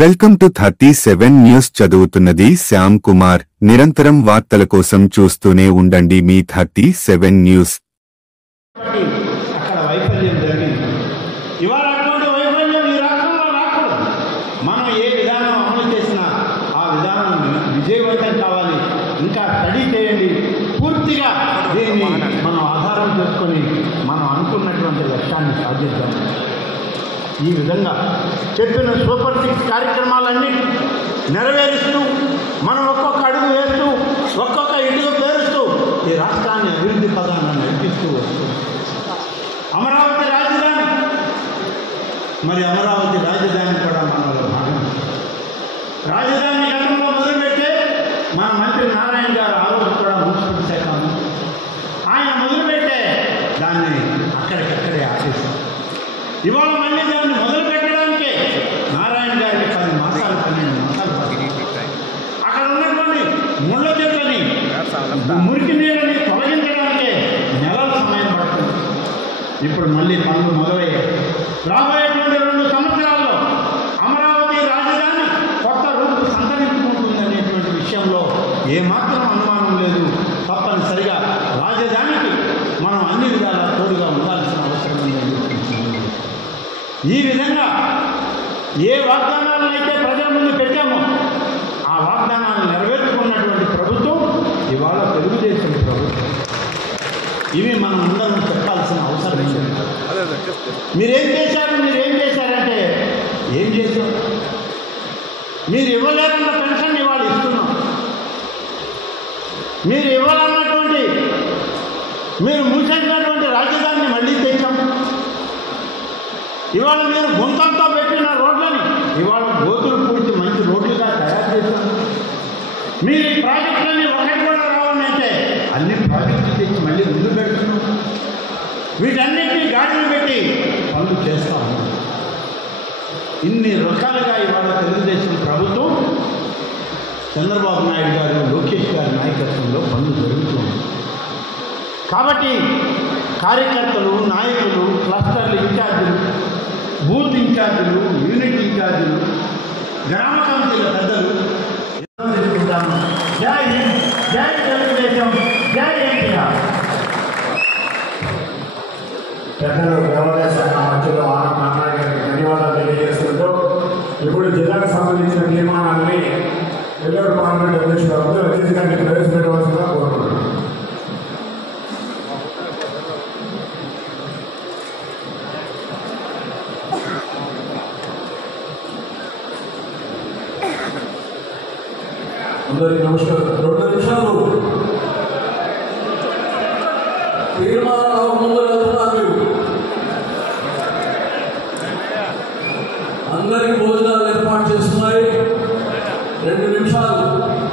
Welcome to 37 news చదువుతున్నది శ్యామ్ కుమార్. నిరంతరం వార్తల కోసం చూస్తూనే ఉండండి మీ 37 న్యూస్. అక్కడ వైఫల్యం జరిగింది. ఇవాళ అటువంటి వైఫల్యం ఈ రాష్ట్రంలో రాకూడదు. మనం ఏ విధానం అమలు చేసినా ఆ విధానం విజయవంతం కావాలి. ఇంకా స్టడీ చేయండి. పూర్తిగా దీన్ని మనం ఆధారం చేసుకొని మనం అనుకున్నటువంటి లక్ష్యాన్ని సాధిద్దాం. ఈ విధంగా చెప్పిన సూపర్ 6 కార్యక్రమాలన్నీ నెరవేరుస్తూ మనం ఒక్కొక్క అడుగు వేస్తూ ఒక్కొక్క ఇటుక పేరుస్తూ ఈ రాష్ట్రాన్ని అభివృద్ధి పదాన్ని నడిపిస్తూ వస్తుంది. అమరావతి రాజధాని, మరి అమరావతి రాజధాని కూడా మనలో భాగం. రాజధాని గతంలో మొదలుపెట్టే మన మంత్రి నారాయణ గారు ఆ రోజు కూడా మున్సిపల్ శాఖ ఆయన మొదలుపెట్టే దాన్ని అక్కడికక్కడే ఆపేశారు. ఇవాళ మళ్ళీ దాన్ని మొదలు పెట్టడానికే నారాయణ గారికి 12 మాసాలు అక్కడ ఉన్నటువంటి ముళ్ళ చెట్లని మురికి నీళ్ళని తొలగించడానికే నెలల సమయం పడుతుంది. ఇప్పుడు మళ్ళీ పనులు మొదలయ్యాయి. రాబోయేటువంటి 2 సంవత్సరాల్లో అమరావతి రాజధాని కొత్త రూపు సంతరించుకుంటుందనేటువంటి విషయంలో ఏమాత్రం అనుమానం లేదు. తప్పనిసరిగా రాజధానికి మనం అన్ని విధాలా తోడుగా ఉండాల్సిన అవసరం ఉందని. ఈ విధంగా ఏ వాగ్దానాలను అయితే ప్రజల ముందు పెట్టామో ఆ వాగ్దానాలను నెరవేర్చుకున్నటువంటి ప్రభుత్వం ఇవాళ తెలుగుదేశం ప్రభుత్వం. ఇవి మనం అందరం చెప్పాల్సిన అవసరం లేదు. మీరేం చేశారంటే ఏం చేశాం? మీరు ఇవ్వలేరన్న పెన్షన్ ఇవాళ ఇస్తున్నాం. మీరు ఇవ్వాలన్నటువంటి మీరు మూసేసినటువంటి రాజధానిని మళ్ళీ తెచ్చాం. ఇవాళ మీరు గుంతంతో పెట్టిన రోడ్లని ఇవాళ గోతులు పూర్తి మంచి రోడ్లుగా తయారు చేశారు. మీరు ఈ ప్రాజెక్టులన్నీ ఒకటి కూడా రావాలంటే అన్ని ప్రాజెక్టులు తెచ్చి మళ్ళీ ముందు పెడుతున్నాం. వీటన్నిటినీ గాడిని పెట్టి పనులు చేస్తాము. ఇన్ని రకాలుగా ఇవాళ తెలుగుదేశం ప్రభుత్వం చంద్రబాబు నాయుడు గారు, లోకేష్ గారి నాయకత్వంలో పనులు జరుగుతుంది. కాబట్టి కార్యకర్తలు, నాయకులు, క్లస్టర్లు ఇన్ఛార్జీలు, బూత్ ఇన్ఛార్జీలు, యూనిట్ ఇన్ఛార్జీలు, గ్రామ కమిటీల పెద్దలు తెలుసుకుంటాము. జై హింద్, జై తెలుగుదేశం, జై ఎన్టీఆర్. పెద్దలు దేవాదాయ శాఖ మధ్యలో నారాయణ గారికి ధన్యవాదాలు తెలియజేస్తుంటూ ఇప్పుడు జిల్లాకు సంబంధించిన తీర్మానాన్ని నెల్లూరు పార్లమెంట్ అధ్యక్షుడు అబ్దుల్ అజీజ్ గారిని ప్రవేశపెట్టవలసిందిగా కోరుతున్నాను. అందరికీ నమస్కారం. 2 నిమిషాలు తీర్మానాలు ముందు వెళ్తున్నారు. అందరికీ భోజనాలు ఏర్పాటు చేస్తున్నాయి. 2 నిమిషాలు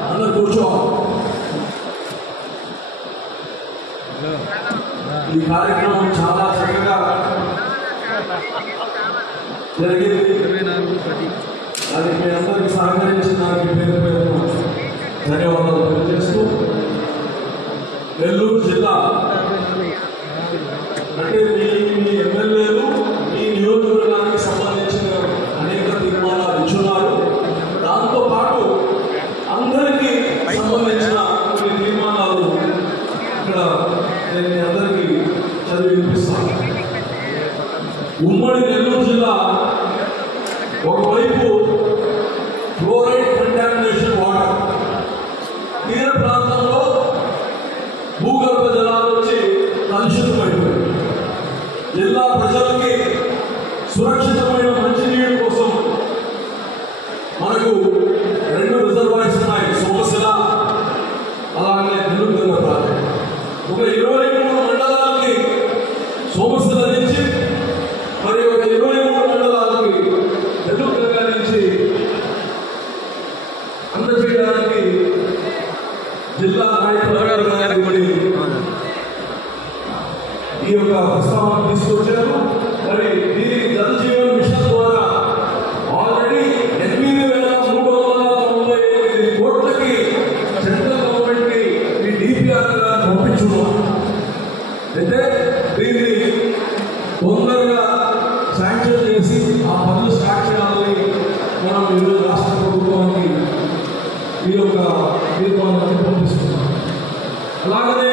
అందరు కూర్చోవాలి. ఈ కార్యక్రమం చాలా చక్కగా జరిగింది. అది మీ అందరికీ సహకరించిన దానికి పేరు పేరు ధన్యవాదాలు తెలియజేస్తూ, నెల్లూరు జిల్లా అంటే మీ ఎమ్మెల్యేలు ఈ నియోజకవర్గానికి సంబంధించిన అనేక తీర్మానాలు ఇచ్చున్నారు. దాంతోపాటు అందరికీ సంబంధించిన కొన్ని తీర్మానాలు ఇక్కడ నేను అందరికీ చదివి వినిపిస్తాను. ఉమ్మడి నెల్లూరు జిల్లా ఒకవైపు ఫ్లోరైడ్ కంటామినేషన్ వాటర్, తీర ప్రాంతంలో భూగర్భ జలాలు వచ్చి కలుషితమైపోయాయి. జిల్లా ప్రజలకి సురక్షితమైన మంచినీటి కోసం మనకు 2 రిజర్వాయర్స్ ఉన్నాయి. సోమశిల అలాగే నెల్లూరు ప్రాజెక్ట్. ఒక 23 మండలాలకి సోమశిల నుంచి మరి ఒక 23 మండలాలకి నెల్లూరు నుంచి అందజేయడానికి జిల్లా నాయకులు ఈ యొక్క ప్రస్తావన తీసుకొచ్చారు. మరి దీనికి జల్ జీవన్ మిషన్ ద్వారా ఆల్రెడీ 8,398 కోట్లకి సెంట్రల్ గవర్నమెంట్కి ఈ డిపిఆర్ పంపించున్నాం. అయితే దీన్ని తొందరగా శాంక్షన్ చేసి ఆ పనులు స్టార్ట్ చేయాలని మనం ఈరోజు రాష్ట్ర ప్రభుత్వానికి ఈ యొక్క తీర్మానాన్ని పంపిస్తున్నాం. అలాగనే